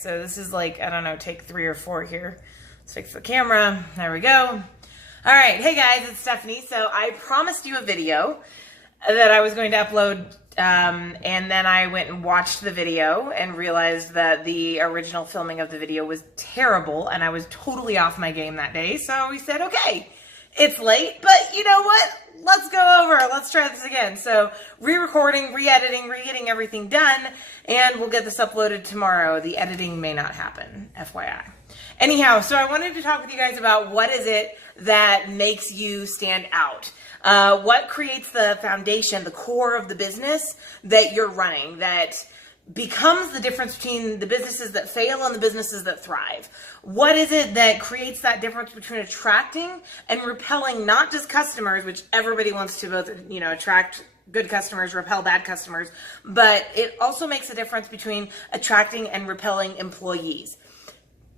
so this is like, I don't know, take 3 or 4 here. Let's fix the camera. There we go. All right, hey guys, it's Stephanie. So I promised you a video that I was going to upload, and then I went and watched the video and realized that the original filming of the video was terrible, and I was totally off my game that day. So we said, okay, it's late, but you know what? Let's go over. Let's try this again. So re-recording, re-editing, re-getting everything done, and we'll get this uploaded tomorrow. The editing may not happen, FYI. Anyhow, so I wanted to talk with you guys about what is it that makes you stand out. What creates the foundation, the core of the business that you're running, that becomes the difference between the businesses that fail and the businesses that thrive? What is it that creates that difference between attracting and repelling not just customers, which everybody wants to both, attract good customers, repel bad customers, but it also makes a difference between attracting and repelling employees.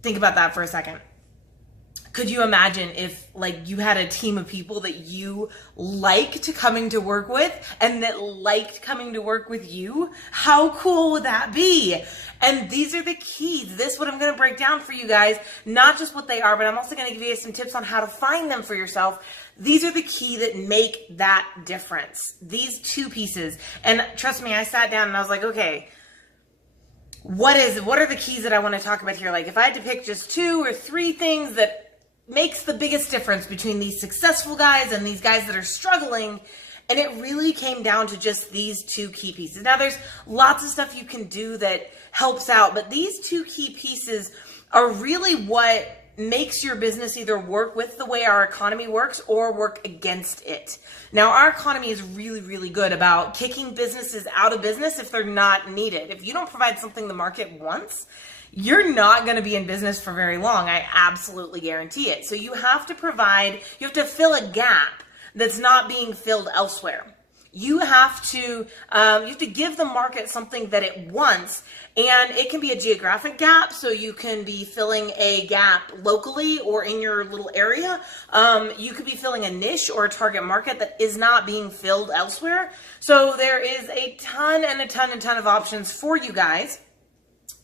Think about that for a second. Could you imagine if you had a team of people that you liked coming to work with and that liked coming to work with you? How cool would that be? And these are the keys. This is what I'm going to break down for you guys, not just what they are, but I'm also going to give you some tips on how to find them for yourself. These are the key that make that difference. These 2 pieces. And trust me, I sat down and I was like, okay, what are the keys that I want to talk about here? Like if I had to pick just 2 or 3 things that makes the biggest difference between these successful guys and these guys that are struggling, and it really came down to just these 2 key pieces. Now there's lots of stuff you can do that helps out, but these 2 key pieces are really what makes your business either work with the way our economy works or work against it. Now, our economy is really, really good about kicking businesses out of business if they're not needed. If you don't provide something the market wants, you're not going to be in business for very long. I absolutely guarantee it. So you have to fill a gap that's not being filled elsewhere. You have to give the market something that it wants, and it can be a geographic gap. So you can be filling a gap locally or in your little area. You could be filling a niche or a target market that is not being filled elsewhere. So there is a ton of options for you guys.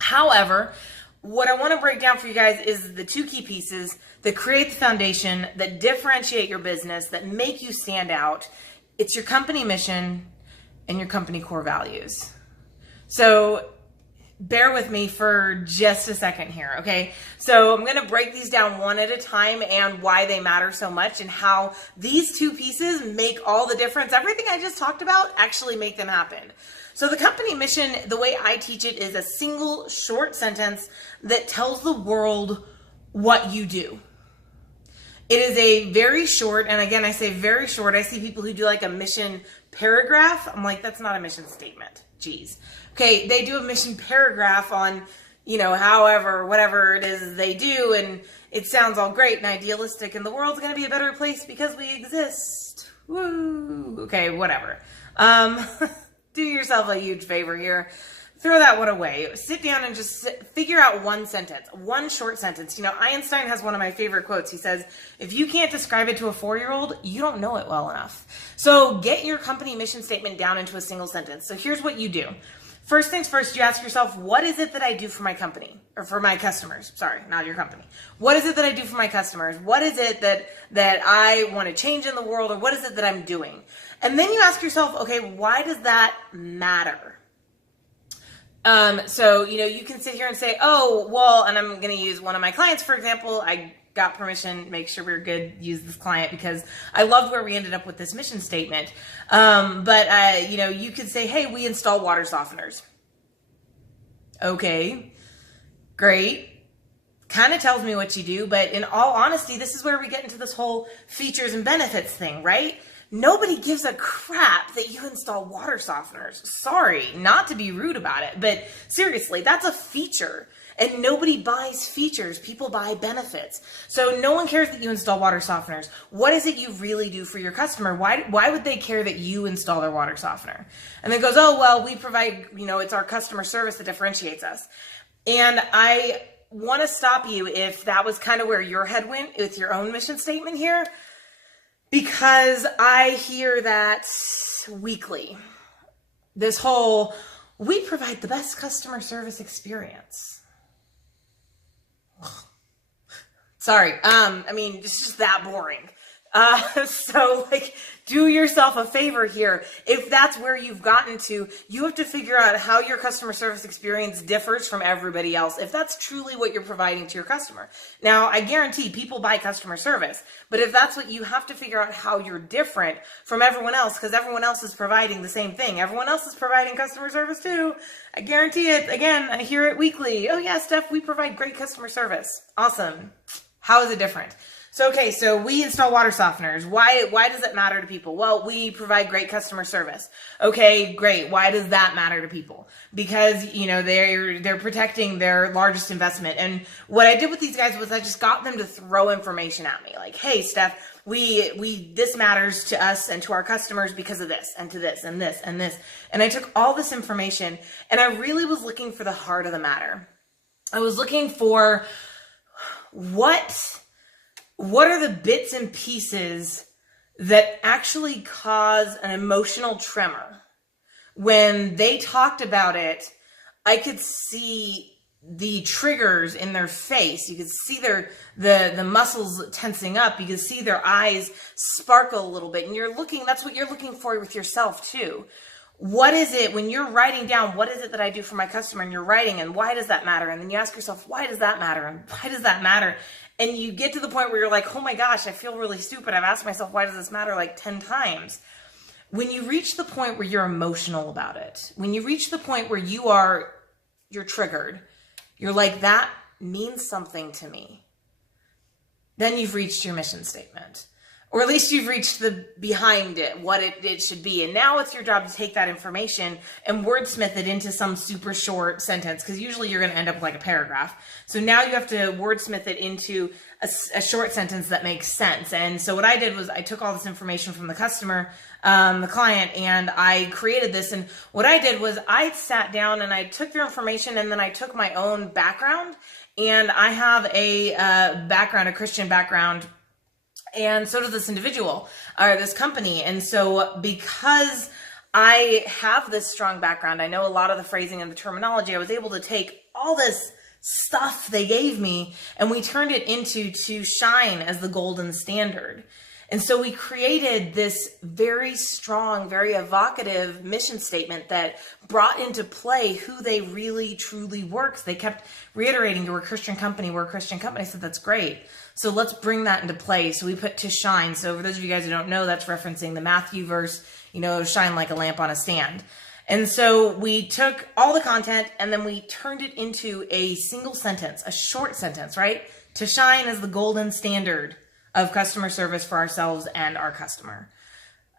However, what I want to break down for you guys is the 2 key pieces that create the foundation, that differentiate your business, that make you stand out. It's your company mission and your company core values. So bear with me for just a second here, okay? So I'm going to break these down one at a time and why they matter so much and how these 2 pieces make all the difference. Everything I just talked about actually make them happen. So the company mission, the way I teach it, is a single short sentence that tells the world what you do. It is a very short, and again, I say very short. I see people who do like a mission paragraph. I'm like, that's not a mission statement. Jeez. Okay, they do a mission paragraph on, however, whatever it is they do, and it sounds all great and idealistic, and the world's going to be a better place because we exist. Woo. Okay, whatever. Do yourself a huge favor here. Throw that one away. Sit down and just figure out one sentence, one short sentence. Einstein has one of my favorite quotes. He says, if you can't describe it to a 4-year-old, you don't know it well enough. So get your company mission statement down into a single sentence. So here's what you do. First things first, you ask yourself, what is it that I do for my company or for my customers? Sorry, not your company. What is it that I do for my customers? What is it that I want to change in the world, or what is it that I'm doing? And then you ask yourself, okay, why does that matter? So, you can sit here and say, oh, well, and I'm going to use one of my clients, for example. I got permission, make sure we're good, use this client because I loved where we ended up with this mission statement. But you could say, hey, we install water softeners. Okay, great. Kind of tells me what you do, but in all honesty, this is where we get into this whole features and benefits thing, right? Nobody gives a crap that you install water softeners. Sorry, not to be rude about it, but seriously, that's a feature. And nobody buys features, people buy benefits. So no one cares that you install water softeners. What is it you really do for your customer? Why would they care that you install their water softener? And then it goes, oh, well, we provide, it's our customer service that differentiates us. And I want to stop you if that was kind of where your head went with your own mission statement here. Because I hear that weekly. This whole, we provide the best customer service experience. Sorry. I mean, it's just that boring. So like, do yourself a favor here. If that's where you've gotten to, you have to figure out how your customer service experience differs from everybody else. If that's truly what you're providing to your customer. Now, I guarantee people buy customer service, but if that's what you have to figure out how you're different from everyone else, because everyone else is providing the same thing. Everyone else is providing customer service too. I guarantee it. Again, I hear it weekly. Oh yeah, Steph, we provide great customer service. Awesome. How is it different? So, okay, so we install water softeners. Why does it matter to people? Well, we provide great customer service. Okay, great. Why does that matter to people? Because, you know, they're protecting their largest investment. And what I did with these guys was I just got them to throw information at me. Like, hey, Steph, this matters to us and to our customers because of this and to this and this and this. And I took all this information and I really was looking for the heart of the matter. I was looking for what are the bits and pieces that actually cause an emotional tremor? When they talked about it, I could see the triggers in their face. You could see the muscles tensing up. You could see their eyes sparkle a little bit. And that's what you're looking for with yourself too. What is it when you're writing down, what is it that I do for my customer, and you're writing, and why does that matter? And then you ask yourself, why does that matter? And why does that matter? And you get to the point where you're like, oh my gosh, I feel really stupid. I've asked myself, why does this matter like 10 times? When you reach the point where you're emotional about it, when you reach the point where you're triggered, you're like, that means something to me. Then you've reached your mission statement. Or at least you've reached the behind it, what it should be. And now it's your job to take that information and wordsmith it into some super short sentence, because usually you're going to end up with like a paragraph. So now you have to wordsmith it into a short sentence that makes sense. And so what I did was I took all this information from the customer, the client, and I created this. And what I did was I sat down and I took their information and then I took my own background. And I have a Christian background. And so does this individual or this company. And so because I have this strong background, I know a lot of the phrasing and the terminology, I was able to take all this stuff they gave me and we turned it into to shine as the golden standard. And so we created this very strong, very evocative mission statement that brought into play who they really truly were. They kept reiterating, we're a Christian company, we're a Christian company. I said, that's great. So let's bring that into play. So we put to shine. So for those of you guys who don't know, that's referencing the Matthew verse, you know, shine like a lamp on a stand. And so we took all the content and then we turned it into a single sentence, a short sentence, right? To shine as the golden standard of customer service for ourselves and our customer.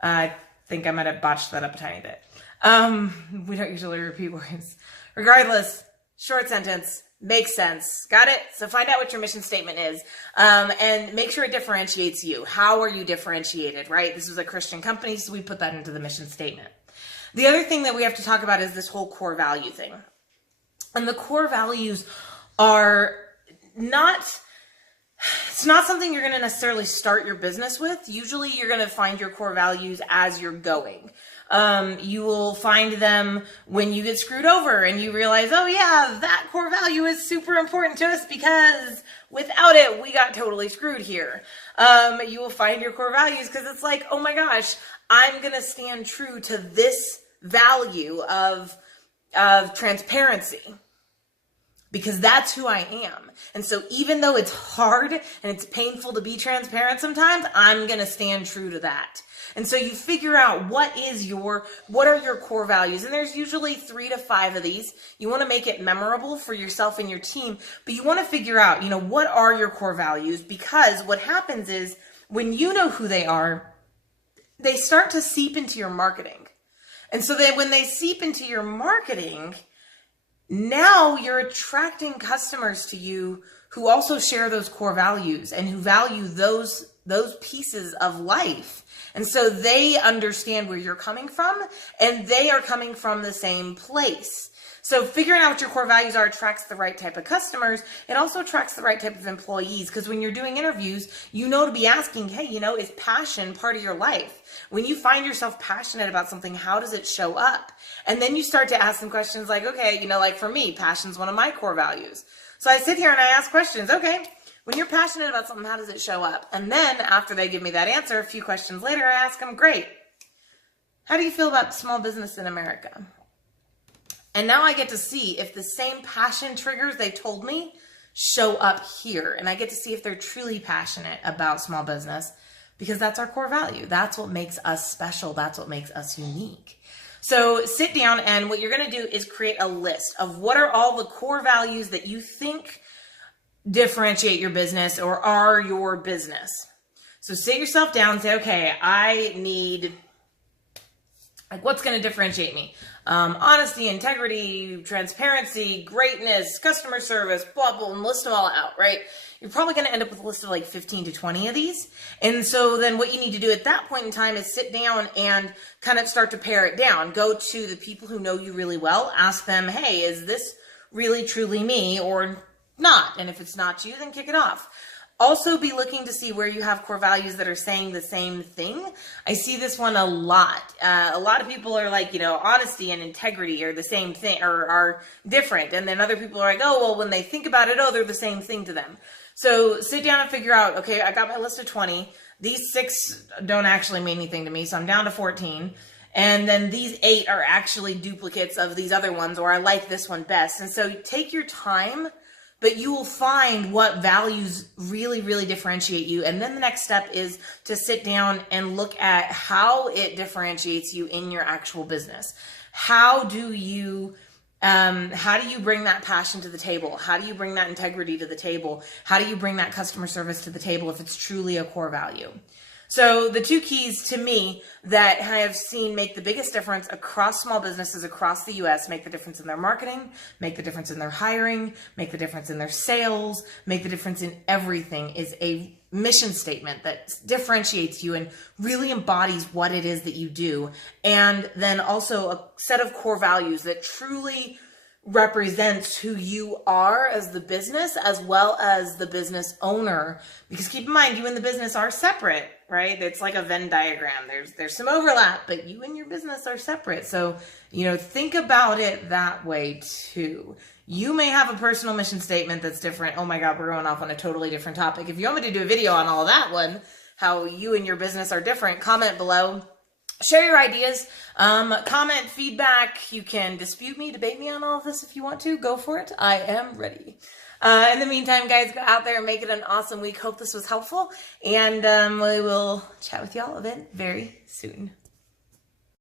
I think I might have botched that up a tiny bit. We don't usually repeat words. Regardless, short sentence, makes sense. Got it? So find out what your mission statement is, and make sure it differentiates you. How are you differentiated, right? This was a Christian company, so we put that into the mission statement. The other thing that we have to talk about is this whole core value thing. And the core values are it's not something you're going to necessarily start your business with. Usually you're going to find your core values as you're going. You will find them when you get screwed over and you realize, oh yeah, that core value is super important to us because without it, we got totally screwed here. You will find your core values because it's like, oh my gosh, I'm going to stand true to this value of transparency. Because that's who I am. And so even though it's hard and it's painful to be transparent sometimes, I'm going to stand true to that. And so you figure out what are your core values? And there's usually 3 to 5 of these. You want to make it memorable for yourself and your team, but you want to figure out, what are your core values? Because what happens is when you know who they are, they start to seep into your marketing. And so then when they seep into your marketing, now you're attracting customers to you who also share those core values and who value those pieces of life. And so they understand where you're coming from and they are coming from the same place. So figuring out what your core values are attracts the right type of customers. It also attracts the right type of employees, because when you're doing interviews, to be asking, hey, is passion part of your life? When you find yourself passionate about something, how does it show up? And then you start to ask them questions like, okay, like for me, passion's one of my core values. So I sit here and I ask questions. Okay, when you're passionate about something, how does it show up? And then after they give me that answer, a few questions later, I ask them, great, how do you feel about small business in America? And now I get to see if the same passion triggers they told me show up here. And I get to see if they're truly passionate about small business, because that's our core value. That's what makes us special. That's what makes us unique. So sit down, and what you're going to do is create a list of what are all the core values that you think differentiate your business or are your business. So sit yourself down and say, okay, I need, like, what's going to differentiate me? Honesty, integrity, transparency, greatness, customer service, blah, blah, and list them all out, right? You're probably going to end up with a list of like 15 to 20 of these. And so then what you need to do at that point in time is sit down and kind of start to pare it down. Go to the people who know you really well. Ask them, hey, is this really truly me or not? And if it's not you, then kick it off. Also be looking to see where you have core values that are saying the same thing. I see this one a lot. A lot of people are like, you know, honesty and integrity are the same thing or are different. And then other people are like, oh, well, when they think about it, oh, they're the same thing to them. So sit down and figure out, okay, I got my list of 20. These 6 don't actually mean anything to me, so I'm down to 14. And then these 8 are actually duplicates of these other ones, or I like this one best. And so take your time, but you will find what values really, really differentiate you. And then the next step is to sit down and look at how it differentiates you in your actual business. How do you bring that passion to the table? How do you bring that integrity to the table? How do you bring that customer service to the table if it's truly a core value? So the 2 keys to me that I have seen make the biggest difference across small businesses across the US, make the difference in their marketing, make the difference in their hiring, make the difference in their sales, make the difference in everything, is a mission statement that differentiates you and really embodies what it is that you do. And then also a set of core values that truly represents who you are as the business as well as the business owner. Because keep in mind, you and the business are separate, right? It's like a Venn diagram. There's some overlap, but you and your business are separate. So, you know, think about it that way too. You may have a personal mission statement that's different. Oh my God, we're going off on a totally different topic. If you want me to do a video on all of that one, how you and your business are different, comment below. Share your ideas, comment, feedback. You can dispute me, debate me on all of this if you want to. Go for it. I am ready. In the meantime, guys, go out there and make it an awesome week. Hope this was helpful. And we will chat with y'all again very soon.